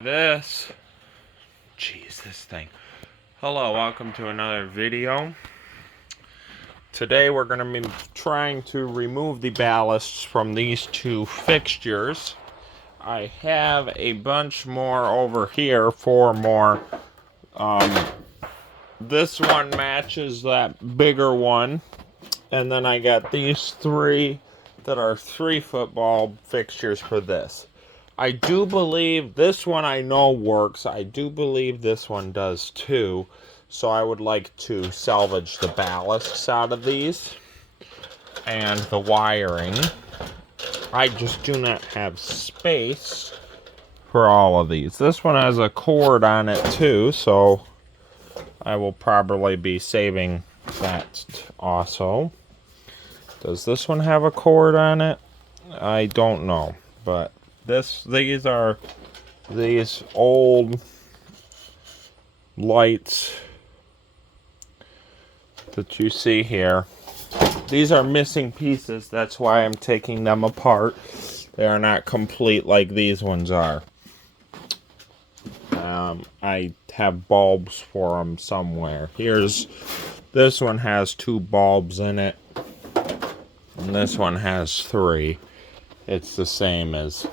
This thing. Hello, welcome to another video. Today we're going to be trying to remove the ballasts from these two fixtures. I have a bunch more over here, 4 more. This one matches that bigger one, and then I got these 3 that are 3-foot ball fixtures for this. I do believe this one I know works. I do believe this one does too. So I would like to salvage the ballasts out of these and the wiring. I just do not have space for all of these. This one has a cord on it too, so I will probably be saving that also. Does this one have a cord on it? I don't know, but these are these old lights that you see here. These are missing pieces. That's why I'm taking them apart. They are not complete like these ones are. I have bulbs for them somewhere. This one has 2 bulbs in it, and this one has 3. It's the same as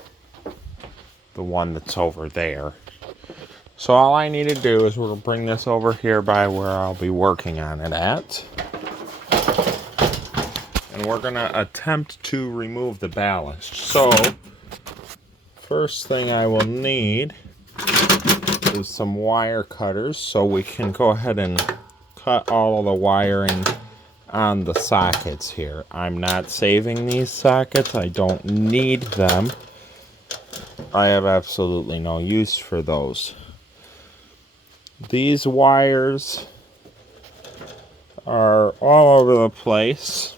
the one that's over there. So all I need to do is we're going to bring this over here by where I'll be working on it at. And we're going to attempt to remove the ballast. So, first thing I will need is some wire cutters so we can go ahead and cut all of the wiring on the sockets here. I'm not saving these sockets. I don't need them. I have absolutely no use for those. These wires are all over the place.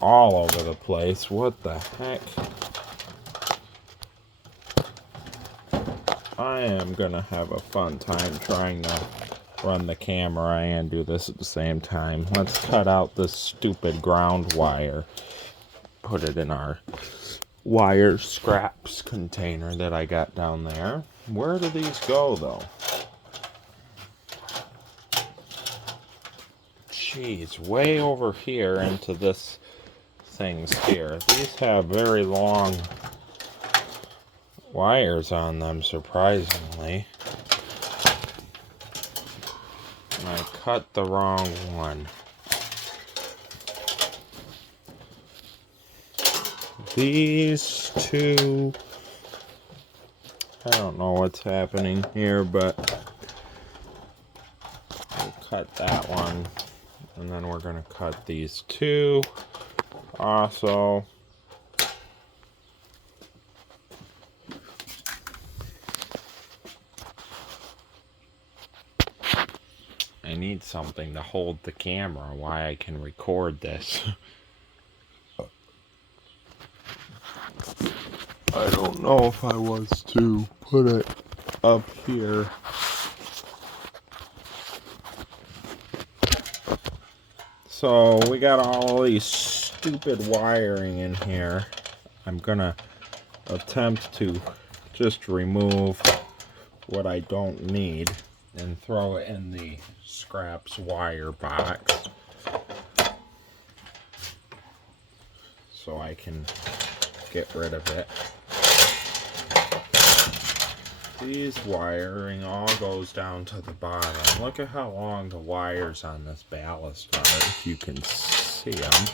All over the place. What the heck? I am gonna have a fun time trying to run the camera and do this at the same time. Let's cut out this stupid ground wire. Put it in our wire scraps container that I got down there. Where do these go, though? Jeez, way over here into this thing's here. These have very long wires on them, surprisingly. I cut the wrong one. These 2, I don't know what's happening here, but we'll cut that one, and then we're going to cut these 2 also. I need something to hold the camera while I can record this. I don't know if I was to put it up here. So we got all these stupid wiring in here. I'm gonna attempt to just remove what I don't need and throw it in the scraps wire box so I can get rid of it. These wiring all goes down to the bottom. Look at how long the wires on this ballast are, if you can see them.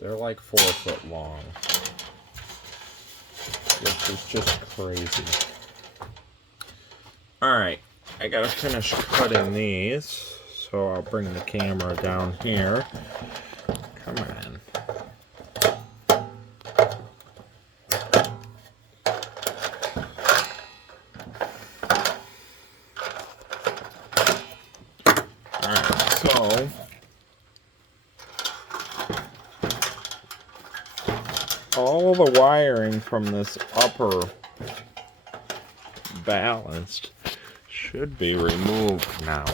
They're like 4 foot long. This is just crazy. Alright, I gotta finish cutting these, so I'll bring the camera down here. Come on. So, all of the wiring from this upper ballast should be removed now.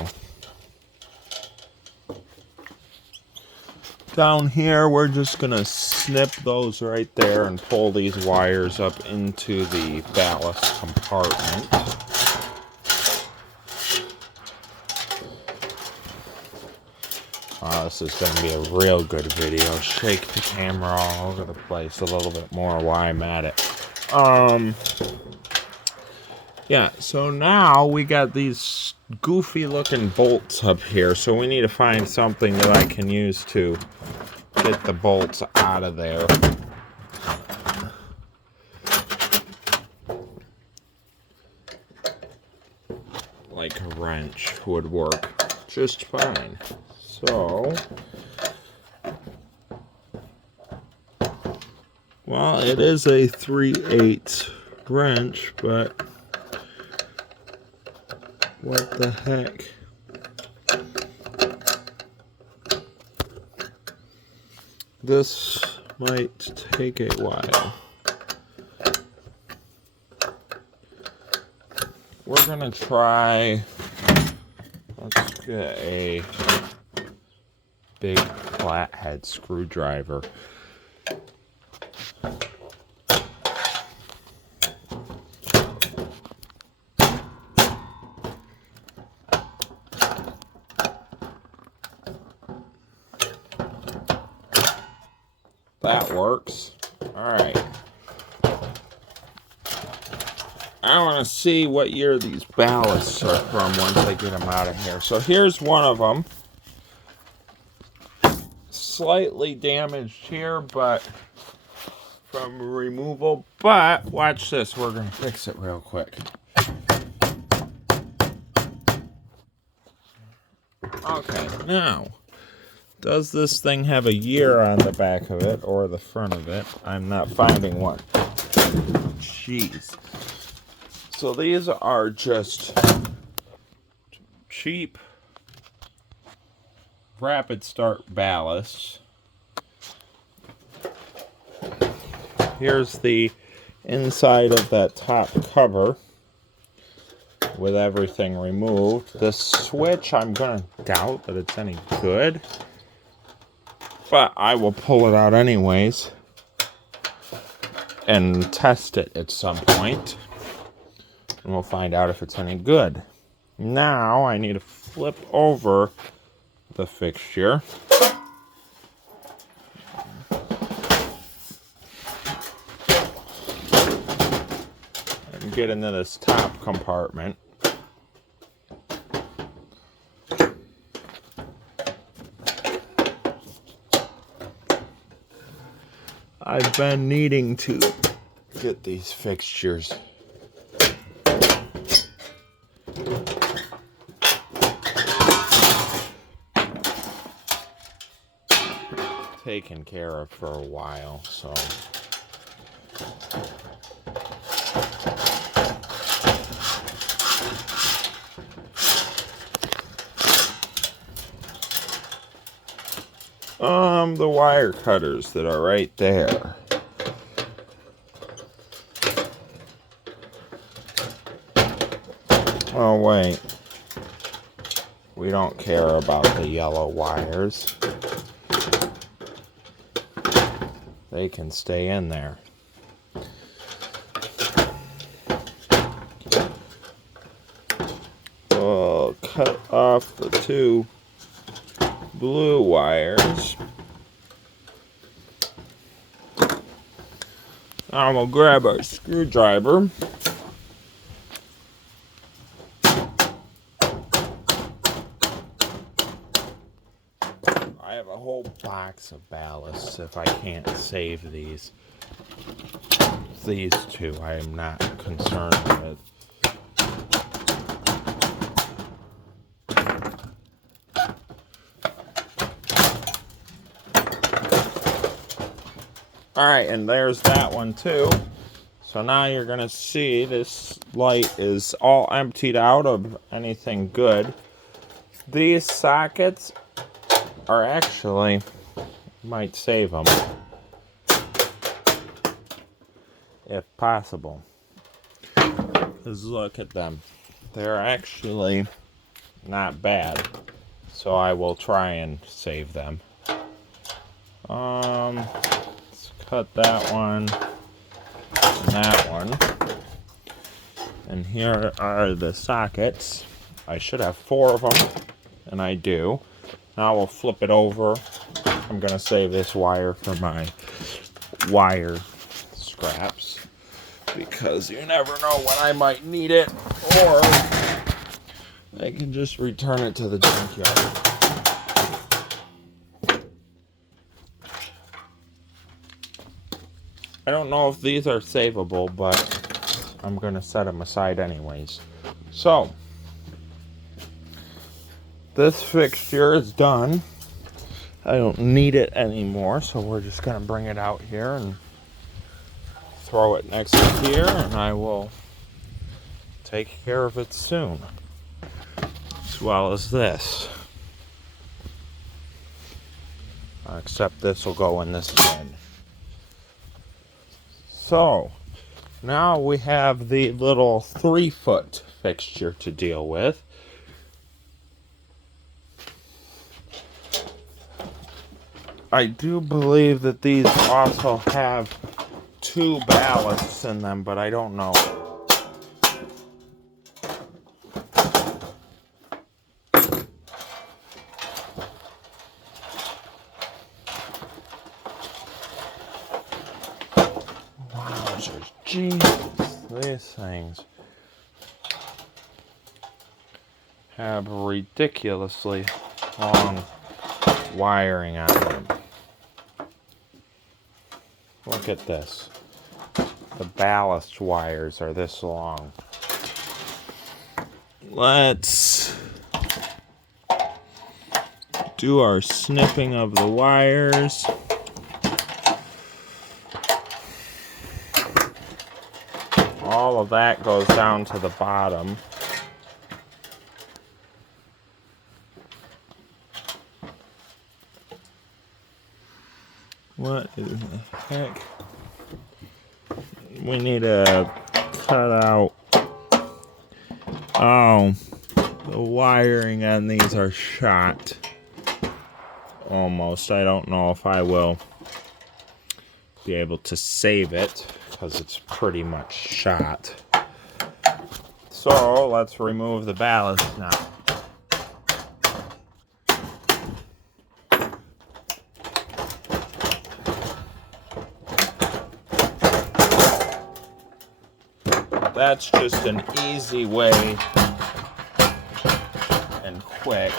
Down here, we're just gonna snip those right there and pull these wires up into the ballast compartment. This is going to be a real good video. Shake the camera all over the place a little bit more while I'm at it. Yeah, so now we got these goofy looking bolts up here. So we need to find something that I can use to get the bolts out of there. Like a wrench would work just fine. So, well, it is a 3/8 wrench, but what the heck? This might take a while. We're gonna try, let's get a big flathead screwdriver. That works. Alright. I want to see what year these ballasts are from once I get them out of here. So here's one of them. Slightly damaged here, but from removal. But watch this. We're going to fix it real quick. Okay, now, does this thing have a year on the back of it or the front of it? I'm not finding one. Jeez. So these are just cheap rapid start ballasts. Here's the inside of that top cover with everything removed. The switch, I'm gonna doubt that it's any good, but I will pull it out anyways and test it at some point, and we'll find out if it's any good. Now I need to flip over the fixture. And get into this top compartment. I've been needing to get these fixtures taken care of for a while, so the wire cutters that are right there. Oh wait, we don't care about the yellow wires. They can stay in there. We'll cut off the two blue wires. Now we'll grab our screwdriver. I have a whole box of ballasts if I can't save these. These two I am not concerned with. Alright, and there's that one too. So now you're going to see this light is all emptied out of anything good. These sockets are actually, might save them if possible. Because look at them. They're actually not bad. So I will try and save them. Let's cut that one and that one. And here are the sockets. I should have 4 of them, and I do. Now we'll flip it over. I'm gonna save this wire for my wire scraps, because you never know when I might need it, or I can just return it to the junkyard. I don't know if these are savable, but I'm gonna set them aside anyways. So, this fixture is done. I don't need it anymore, so we're just gonna bring it out here and throw it next to here, and I will take care of it soon. As well as this. Except this will go in this bin. So, now we have the little 3-foot fixture to deal with. I do believe that these also have 2 ballasts in them, but I don't know. Wow, Jesus, these things have ridiculously long wiring on them. Look at this. The ballast wires are this long. Let's do our snipping of the wires. All of that goes down to the bottom. What in the heck? We need to cut out. Oh, the wiring on these are shot. Almost. I don't know if I will be able to save it, because it's pretty much shot. So let's remove the ballast now. That's just an easy way and quick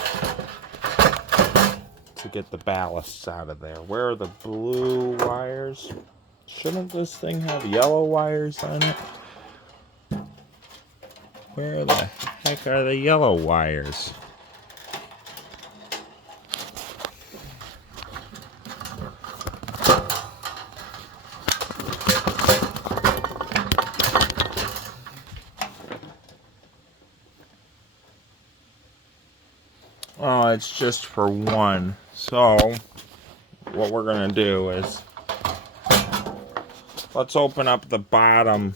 to get the ballasts out of there. Where are the blue wires? Shouldn't this thing have yellow wires on it? Where the heck are the yellow wires? Oh, it's just for one. So, what we're going to do is, let's open up the bottom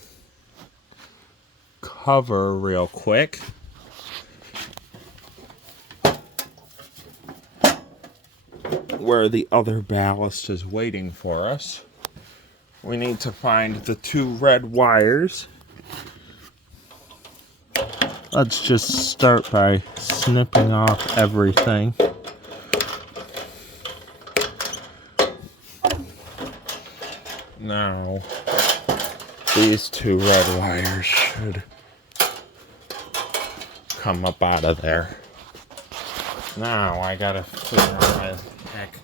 cover real quick. Where the other ballast is waiting for us. We need to find the 2 red wires. Let's just start by snipping off everything. Now, these 2 red wires should come up out of there. Now, I gotta figure out why the heck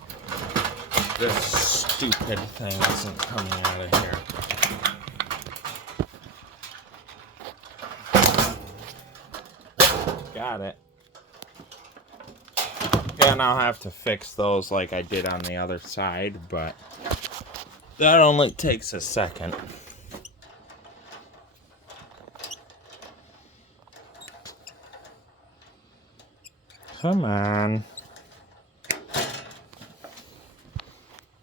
this stupid thing isn't coming out of here. Got it. And I'll have to fix those like I did on the other side, but that only takes a second. Come on.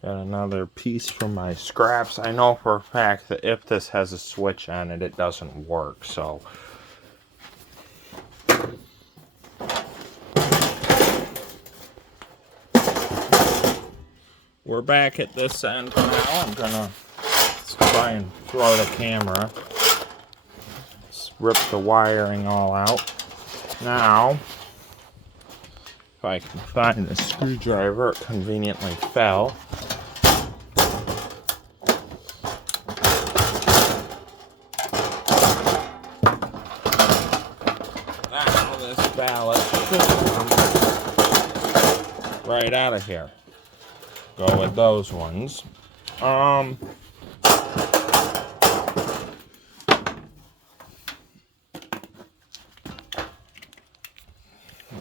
Got another piece from my scraps. I know for a fact that if this has a switch on it, it doesn't work, so we're we're back at this end now. I'm gonna try and throw the camera. Let's rip the wiring all out. Now, if I can find the screwdriver, it conveniently fell. Now this ballast should come right out of here. Go with those ones. We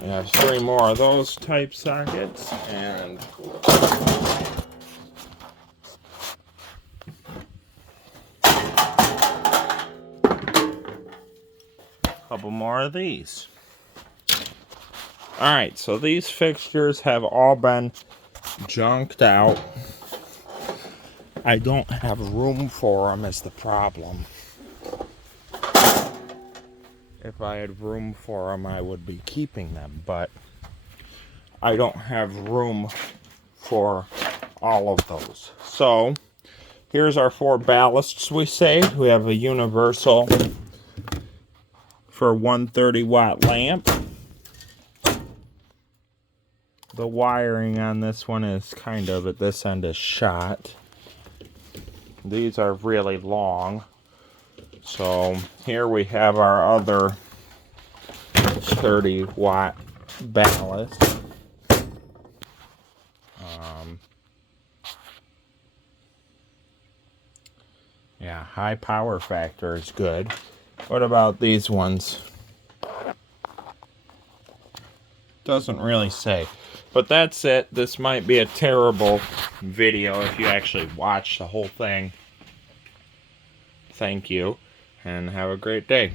have 3 more of those type sockets, and a couple more of these. Alright, so these fixtures have all been junked out. I don't have room for them is the problem. If I had room for them, I would be keeping them, but I don't have room for all of those. So, here's our 4 ballasts we saved. We have a universal for 130 watt lamp. The wiring on this one is kind of, at this end, is shot. These are really long. So here we have our other 30 watt ballast. Yeah, high power factor is good. What about these ones? Doesn't really say. But that's it. This might be a terrible video if you actually watch the whole thing. Thank you, and have a great day.